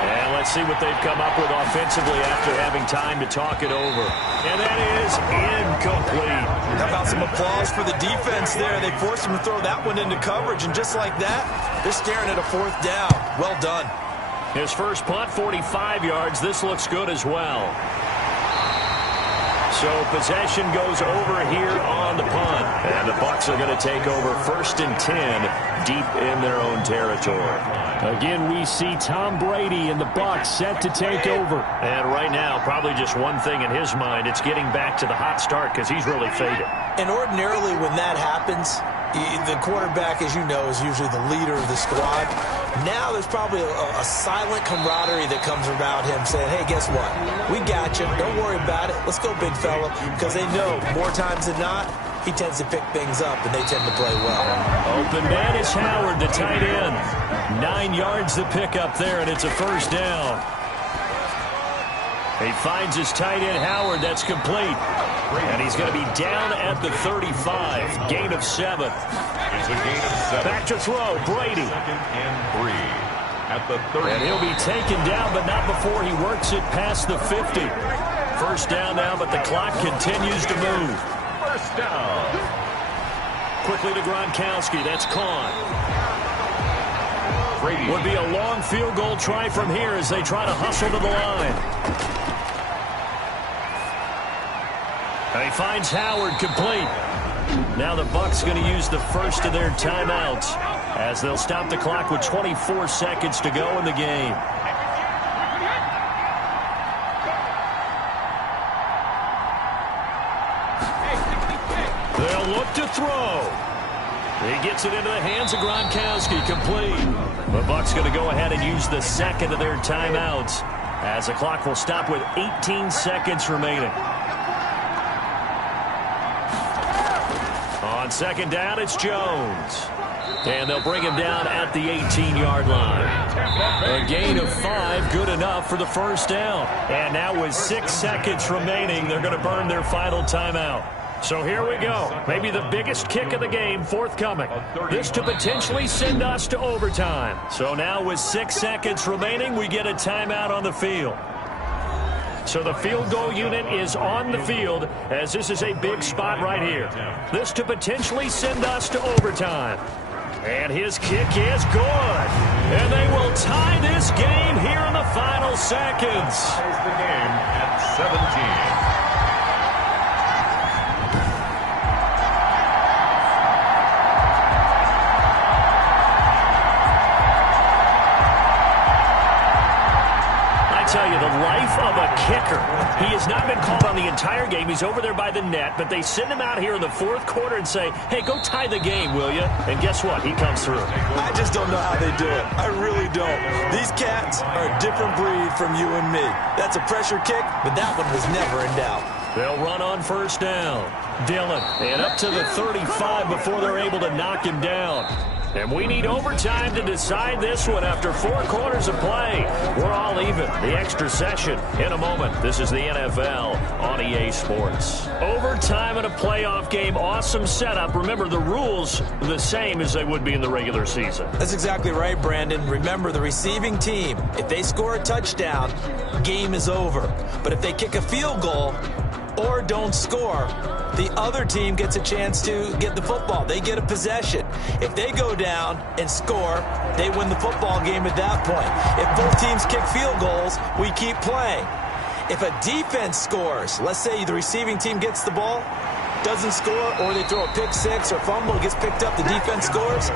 And let's see what they've come up with offensively after having time to talk it over. And that is incomplete. How about some applause for the defense there? They forced him to throw that one into coverage, and just like that, they're staring at a 4th down. Well done. His first punt, 45 yards. This looks good as well. So possession goes over here on the punt. And the Bucs are going to take over 1st and 10 deep in their own territory. Again, we see Tom Brady and the Bucs set to take over. And right now, probably just one thing in his mind. It's getting back to the hot start because he's really faded. And ordinarily when that happens, the quarterback, as you know, is usually the leader of the squad. Now there's probably a silent camaraderie that comes about him saying, hey, guess what? We got you. Don't worry about it. Let's go, big fella. Because they know more times than not, he tends to pick things up, and they tend to play well. Open man is Howard, the tight end. 9 yards to pick up there, and it's a 1st down. He finds his tight end, Howard. That's complete. And he's going to be down at the 35. Gain of 7. It's a gain of 7. Back to throw, Brady. 2nd and 3 at the 30. And he'll be taken down, but not before he works it past the 50. 1st down now, but the clock continues to move. 1st down. Quickly to Gronkowski. That's caught. Brady. Would be a long field goal try from here as they try to hustle to the line. And he finds Howard complete. Now the Bucs going to use the first of their timeouts as they'll stop the clock with 24 seconds to go in the game. They'll look to throw. He gets it into the hands of Gronkowski, complete. The Bucs going to go ahead and use the second of their timeouts as the clock will stop with 18 seconds remaining. On 2nd down, it's Jones. And they'll bring him down at the 18-yard line. A gain of 5, good enough for the 1st down. And now with 6 seconds remaining, they're going to burn their final timeout. So here we go. Maybe the biggest kick of the game forthcoming. This to potentially send us to overtime. So now with 6 seconds remaining, we get a timeout on the field. So the field goal unit is on the field as this is a big spot right here. This to potentially send us to overtime. And his kick is good. And they will tie this game here in the final seconds. Ties the game at 17. Tell you, the life of a kicker. He has not been called on the entire game. He's over there by the net, but they send him out here in the 4th quarter and say, hey, go tie the game, will you? And guess what? He comes through. I just don't know how they do it. I really don't. These cats are a different breed from you and me. That's a pressure kick, but that one was never in doubt. They'll run on 1st down. Dillon, and up to the 35 before they're able to knock him down. And we need overtime to decide this one after 4 quarters of play. We're all even. The extra session in a moment. This is the NFL on EA Sports. Overtime in a playoff game. Awesome setup. Remember, the rules are the same as they would be in the regular season. That's exactly right, Brandon. Remember, the receiving team, if they score a touchdown, game is over. But if they kick a field goal or don't score, the other team gets a chance to get the football. They get a possession. If they go down and score, they win the football game at that point. If both teams kick field goals, we keep playing. If a defense scores, let's say the receiving team gets the ball, doesn't score, or they throw a pick six or fumble, gets picked up, the defense scores,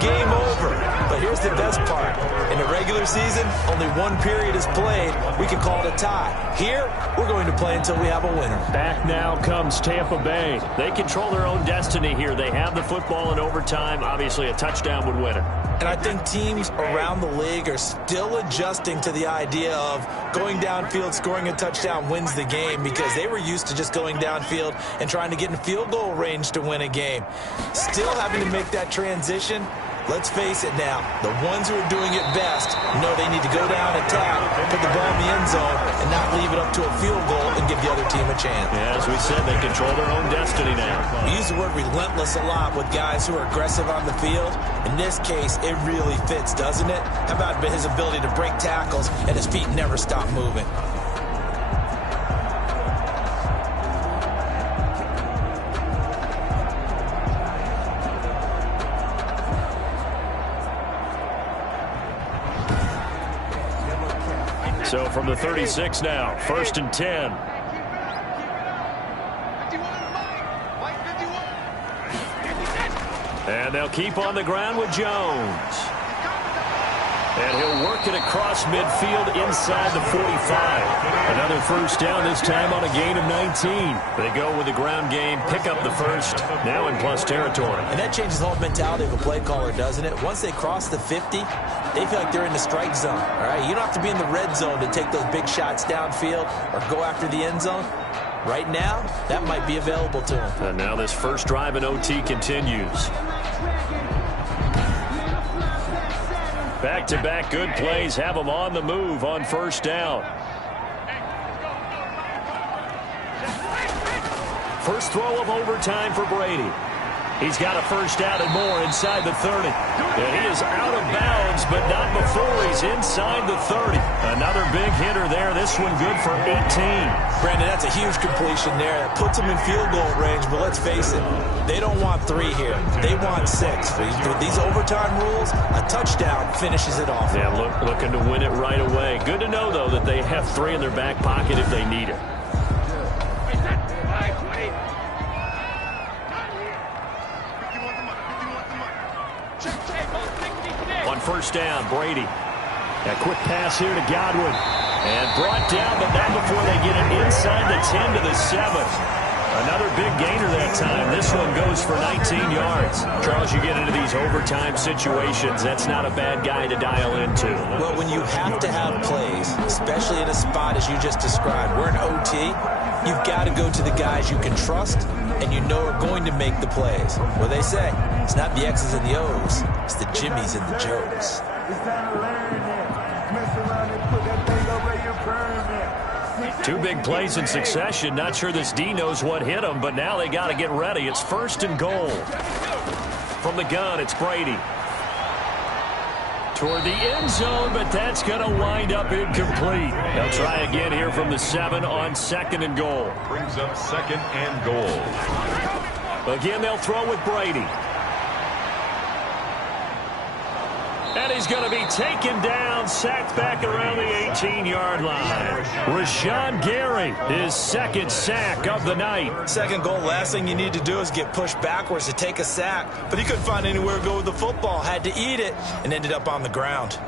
game over. But here's the best part. In the regular season, only 1 period is played. We can call it a tie. Here, we're going to play until we have a winner. Back now comes Tampa Bay. They control their own destiny here. They have the football in overtime. Obviously, a touchdown would win it. And I think teams around the league are still adjusting to the idea of going downfield, scoring a touchdown wins the game, because they were used to just going downfield and trying to get in field goal range to win a game. Still having to make that transition, Let's face it now, the ones who are doing it best know they need to go down, attack, put the ball in the end zone, and not leave it up to a field goal and give the other team a chance. Yeah, as we said, they control their own destiny now. We use the word relentless a lot with guys who are aggressive on the field. In this case, it really fits, doesn't it? How about his ability to break tackles and his feet never stop moving? So from the 36 now, 1st and 10. And they'll keep on the ground with Jones. And he'll work it across midfield inside the 45. Another first down, this time on a gain of 19. They go with the ground game, pick up the first, now in plus territory. And that changes the whole mentality of a play caller, doesn't it? Once they cross the 50, they feel like they're in the strike zone. All right, you don't have to be in the red zone to take those big shots downfield or go after the end zone. Right now, that might be available to them. And now this first drive in OT continues. Back-to-back good plays have them on the move on first down. First throw of overtime for Brady. He's got a first down and more inside the 30. And he is out of bounds, but not before he's inside the 30. Another big hitter there. This one good for 18. Brandon, that's a huge completion there. That puts them in field goal range, but let's face it, they don't want 3 here. They want 6. With these overtime rules, a touchdown finishes it off. Yeah, looking to win it right away. Good to know, though, that they have 3 in their back pocket if they need it. On first down, Brady. A quick pass here to Godwin. And brought down, but not before they get it inside the 10 to the 7. Another big gainer that time. This one goes for 19 yards. Charles, you get into these overtime situations, that's not a bad guy to dial into. Well, when you have to have plays, especially in a spot as you just described, we're in OT, you've got to go to the guys you can trust and you know are going to make the plays. Well, they say, it's not the X's and the O's, it's the Jimmies and the Joes. It's time to learn that. Mess around and put that thing over your pyramid. 2 big plays in succession. Not sure this D knows what hit him, but now they got to get ready. It's 1st and goal. From the gun, it's Brady. Toward the end zone, but that's going to wind up incomplete. They'll try again here from the 7 on 2nd and goal. Brings up 2nd and goal. Again, they'll throw with Brady. And he's going to be taken down, sacked back around the 18-yard line. Rashawn Gary, his 2nd sack of the night. 2nd goal, last thing you need to do is get pushed backwards to take a sack. But he couldn't find anywhere to go with the football, had to eat it, and ended up on the ground.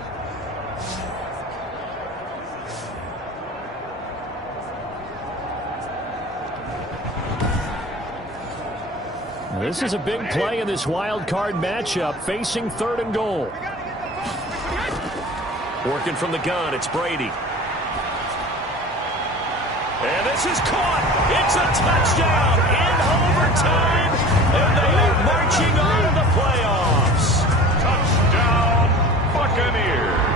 This is a big play in this wild card matchup, facing 3rd and goal. Working from the gun, it's Brady. And this is caught. It's a touchdown in overtime, and they are marching on to the playoffs. Touchdown, Buccaneers.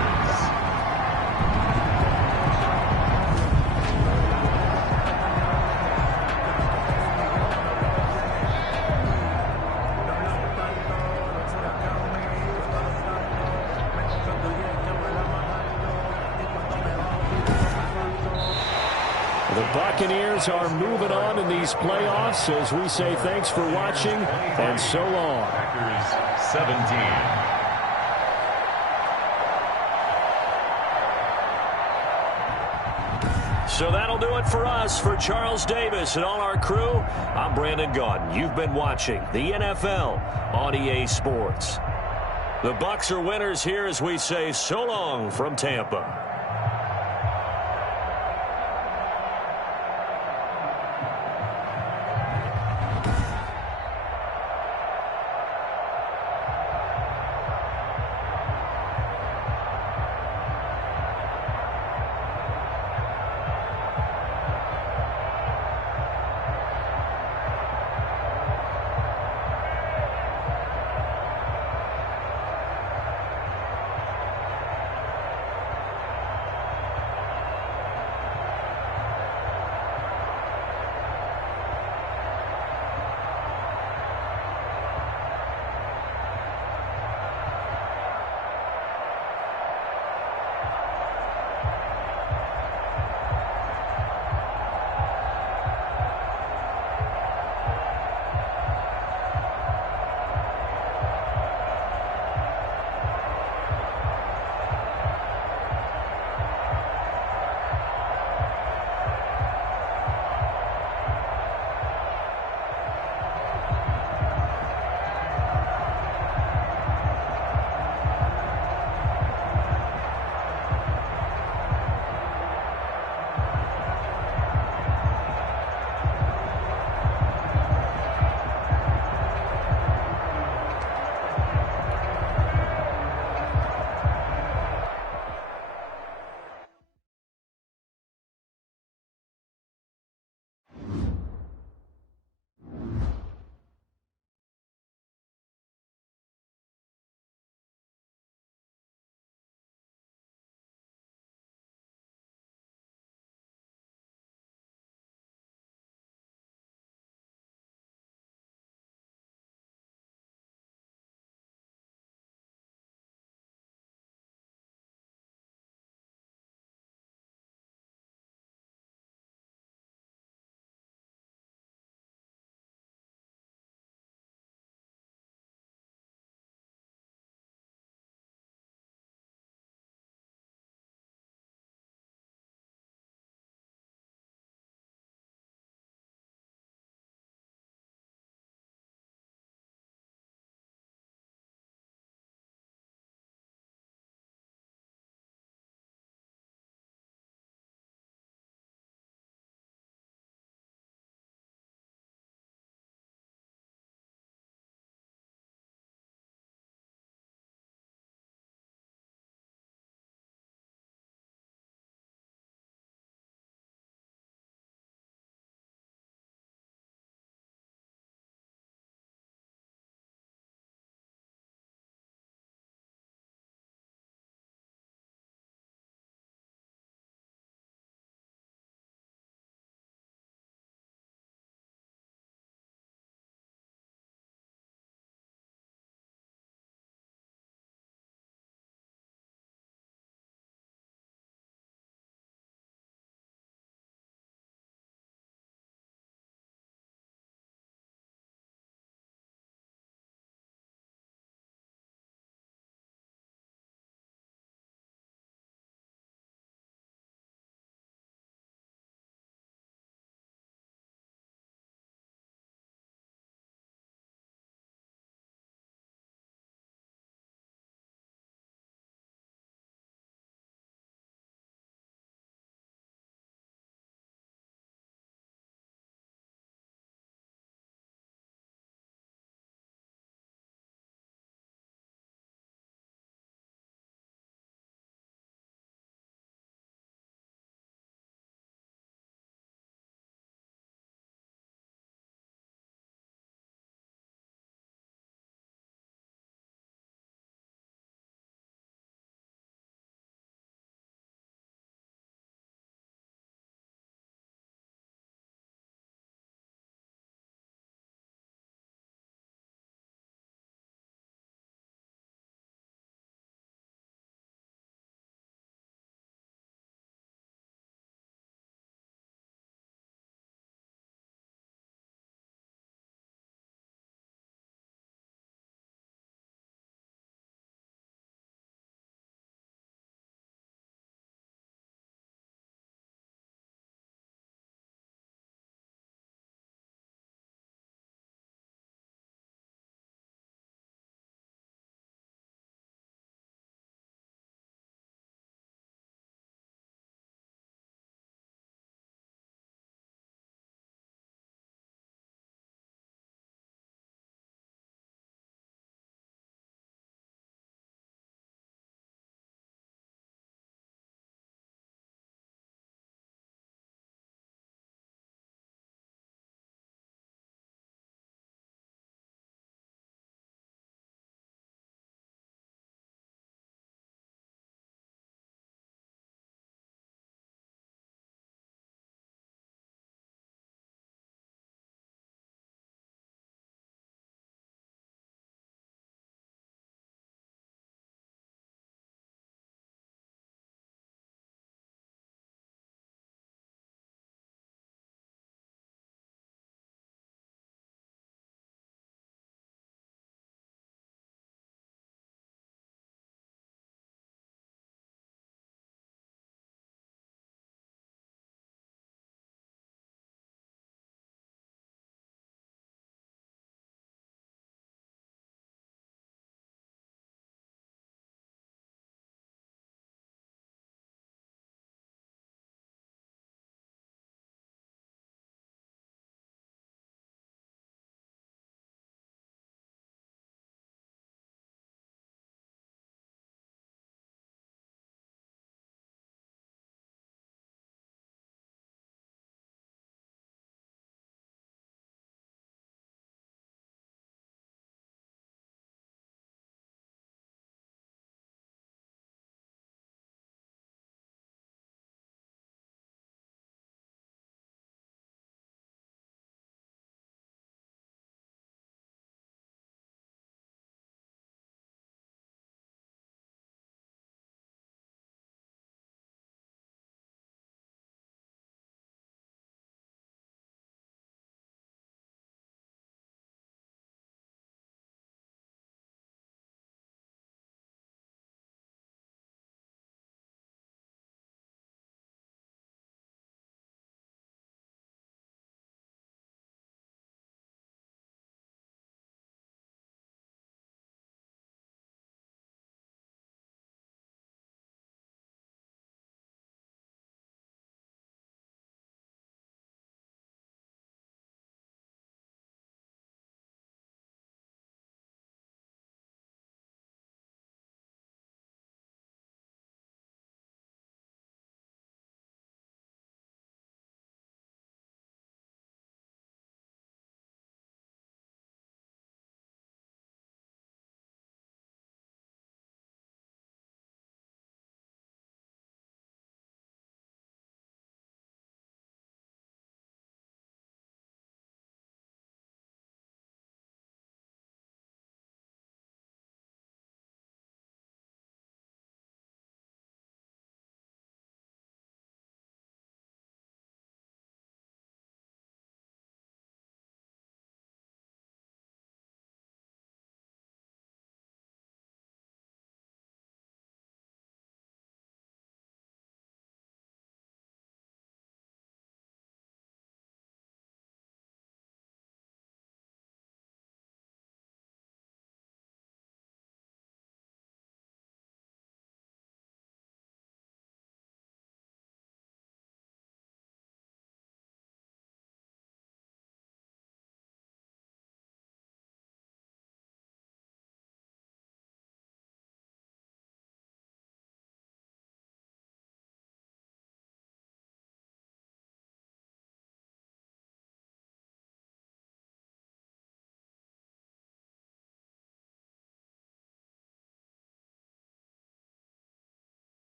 The Buccaneers are moving on in these playoffs as we say thanks for watching and so long. Packers 17. So that'll do it for us. For Charles Davis and all our crew, I'm Brandon Gaudin. You've been watching the NFL on EA Sports. The Bucs are winners here as we say so long from Tampa.